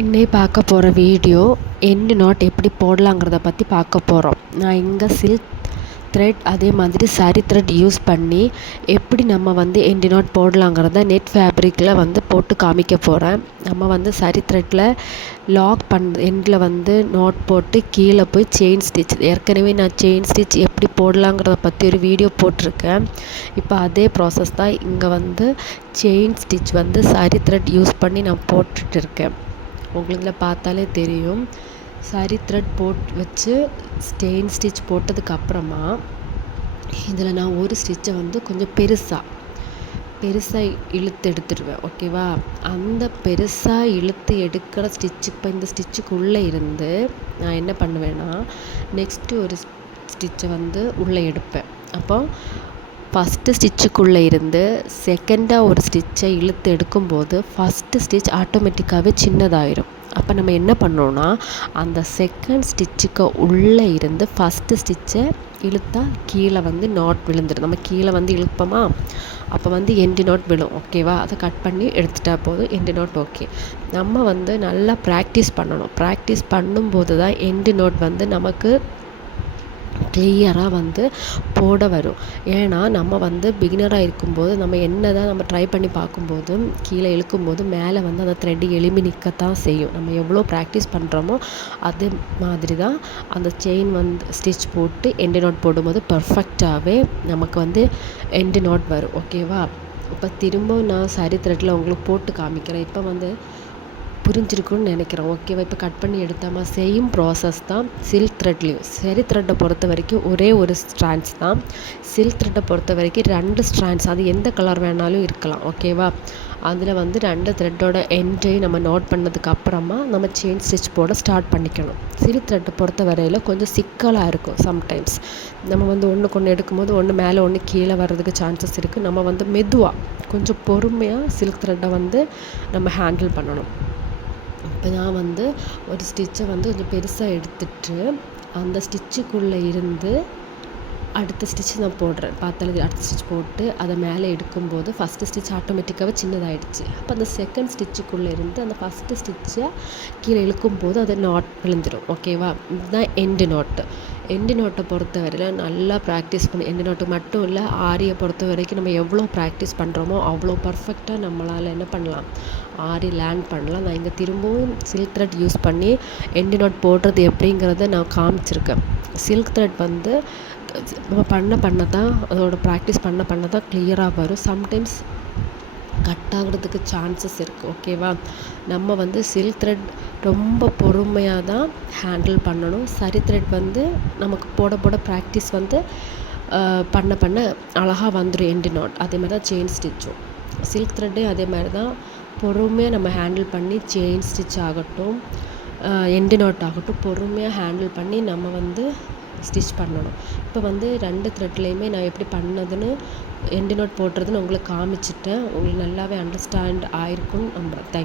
இன்னைக்கு பார்க்க போகிற வீடியோ எண்டு நாட் எப்படி போடலாங்கிறத பற்றி பார்க்க போகிறோம். நான் இங்கே சில்க் த்ரெட் அதே மாதிரி சரி த்ரெட் யூஸ் பண்ணி எப்படி நம்ம எண்டு நாட் போடலாங்கிறத நெட் ஃபேப்ரிக்கில் போட்டு காமிக்க போகிறேன். நம்ம சரி த்ரெட்டில் லாக் எண்டில் நாட் போட்டு கீழே போய் செயின் ஸ்டிச், ஏற்கனவே நான் செயின் ஸ்டிச் எப்படி போடலாங்கிறத பற்றி ஒரு வீடியோ போட்டிருக்கேன். இப்போ அதே ப்ராசஸ் தான் இங்கே செயின் ஸ்டிச் சரி த்ரெட் யூஸ் பண்ணி நான் போட்டுட்டு இருக்கேன். உங்களுக்கு இதில் பார்த்தாலே தெரியும். சரி த்ரெட் வச்சு செயின் ஸ்டிச் போட்டதுக்கப்புறமா இதில் நான் ஒரு ஸ்டிச்சை கொஞ்சம் பெருசாக இழுத்து எடுத்துடுவேன். ஓகேவா? அந்த பெருசாக இழுத்து எடுக்கிற ஸ்டிச்சுக்கு இப்போ இந்த ஸ்டிச்சுக்குள்ளே இருந்து நான் என்ன பண்ணுவேன்னா, நெக்ஸ்ட்டு ஒரு ஸ்டிச்சை உள்ளே எடுப்பேன். அப்போ ஃபஸ்ட்டு ஸ்டிச்சுக்குள்ளே இருந்து செகண்டாக ஒரு ஸ்டிச்சை இழுத்து எடுக்கும்போது ஃபஸ்ட்டு ஸ்டிச் ஆட்டோமேட்டிக்காகவே சின்னதாயிடும். அப்போ நம்ம என்ன பண்ணோன்னா, அந்த செகண்ட் ஸ்டிச்சுக்கு உள்ளே இருந்து ஃபஸ்ட்டு ஸ்டிச்சை இழுத்தா கீழே நாட் விழுந்துடும். நம்ம கீழே இழுப்போமா, அப்போ எண்டு நாட் விழும். ஓகேவா? அதை கட் பண்ணி எடுத்துட்டா போதும், எண்டு நாட் ஓகே. நம்ம நல்லா ப்ராக்டிஸ் பண்ணணும். ப்ராக்டிஸ் பண்ணும்போது தான் எண்டு நாட் நமக்கு கிளியராக போட வரும். ஏன்னா நம்ம பிகினராக இருக்கும்போது நம்ம ட்ரை பண்ணி பார்க்கும்போது கீழே இழுக்கும்போது மேலே அந்த த்ரெட்டு எலும்பி நிற்கத்தான் செய்யும். நம்ம எவ்வளோ ப்ராக்டிஸ் பண்ணுறோமோ அது மாதிரி தான் அந்த செயின் ஸ்டிச் போட்டு எண்டு நாட் போடும்போது பர்ஃபெக்டாகவே நமக்கு எண்டு நாட் வரும். ஓகேவா? இப்போ திரும்ப நான் சரி த்ரெட்டில் உங்களுக்கு போட்டு காமிக்கிறேன். இப்போ புரிஞ்சிருக்குன்னு நினைக்கிறேன். ஓகேவா? இப்போ கட் பண்ணி எடுத்தாமா, சேம் ப்ராசஸ் தான் சில்க் த்ரெட்லேயும். சரி த்ரெட்டை பொறுத்த வரைக்கும் ஒரே ஒரு ஸ்ட்ராண்ட்ஸ் தான். சில்க் த்ரெட்டை பொறுத்த வரைக்கும் 2 ஸ்ட்ராண்ட்ஸ், அது எந்த கலர் வேணாலும் இருக்கலாம். ஓகேவா? அதில் 2 த்ரெட்டோட எண்டையும் நம்ம நோட் பண்ணதுக்கப்புறமா நம்ம செயின் ஸ்டிச் போட ஸ்டார்ட் பண்ணிக்கணும். சில்க் த்ரெட்டை பொறுத்த வரையில் கொஞ்சம் சிக்கலாக இருக்கும். சம்டைம்ஸ் நம்ம ஒன்றுக்கு ஒன்று எடுக்கும்போது ஒன்று மேலே ஒன்று கீழே வர்றதுக்கு சான்சஸ் இருக்குது. நம்ம மெதுவாக கொஞ்சம் பொறுமையாக சில்க் த்ரெட்டை நம்ம ஹேண்டில் பண்ணணும். இப்போ நான் ஒரு ஸ்டிச்சை கொஞ்சம் பெருசாக எடுத்துட்டு அந்த ஸ்டிச்சுக்குள்ளே இருந்து அடுத்த ஸ்டிச் நான் போடுறேன். பார்த்தாலும் அடுத்த ஸ்டிச் போட்டு அதை மேலே எடுக்கும்போது ஃபஸ்ட்டு ஸ்டிச் ஆட்டோமேட்டிக்காகவே சின்னதாகிடுச்சு. அப்போ அந்த செகண்ட் ஸ்டிச்சுக்குள்ளே இருந்து அந்த ஃபஸ்ட்டு ஸ்டிச்சை கீழே இழுக்கும்போது அது நாட் விழுந்துடும். ஓகேவா? இதுதான் எண்டு நாட்டு. எண்டு நாட்டை பொறுத்த வரையில் நல்லா ப்ராக்டிஸ் பண்ணி, எண்டு நாட்டு மட்டும் இல்லை, ஆரியை பொறுத்த வரைக்கும் நம்ம எவ்வளோ ப்ராக்டிஸ் பண்ணுறோமோ அவ்வளோ பர்ஃபெக்டாக நம்மளால் என்ன பண்ணலாம், ஆரி லேர்ன் பண்ணலாம். நான் இங்கே திரும்பவும் சில்க் த்ரெட் யூஸ் பண்ணி எண்டு நாட் போடுறது எப்படிங்கிறத நான் காமிச்சிருக்கேன். சில்க் த்ரெட் நம்ம பண்ண தான் அதோட ப்ராக்டிஸ் பண்ண தான் கிளியராக வரும். சம்டைம்ஸ் கட் ஆகிறதுக்கு சான்சஸ் இருக்குது. ஓகேவா? நம்ம சில்க் த்ரெட் ரொம்ப பொறுமையாக தான் ஹேண்டில் பண்ணணும். சரி த்ரெட் நமக்கு போட ப்ராக்டிஸ் பண்ண அழகாக வந்துடும் எண்டு நாட். அதே மாதிரி தான் செயின் ஸ்டிச்சும். சில்க் த்ரெட்டே அதே மாதிரி தான் பொறுமையாக நம்ம ஹேண்டில் பண்ணி செயின் ஸ்டிச் ஆகட்டும், எண்டு நாட் ஆகட்டும், பொறுமையாக ஹேண்டில் பண்ணி நம்ம ஸ்டிச் பண்ணணும். இப்போ 2 த்ரெட்லேயுமே நான் எப்படி பண்ணதுன்னு எண்டு நாட் போடுறதுன்னு உங்களுக்கு காமிச்சிட்டேன். உங்களுக்கு நல்லாவே அண்டர்ஸ்டாண்ட் ஆயிருக்கும்னு நம்புகிறேன். தேங்க்யூ.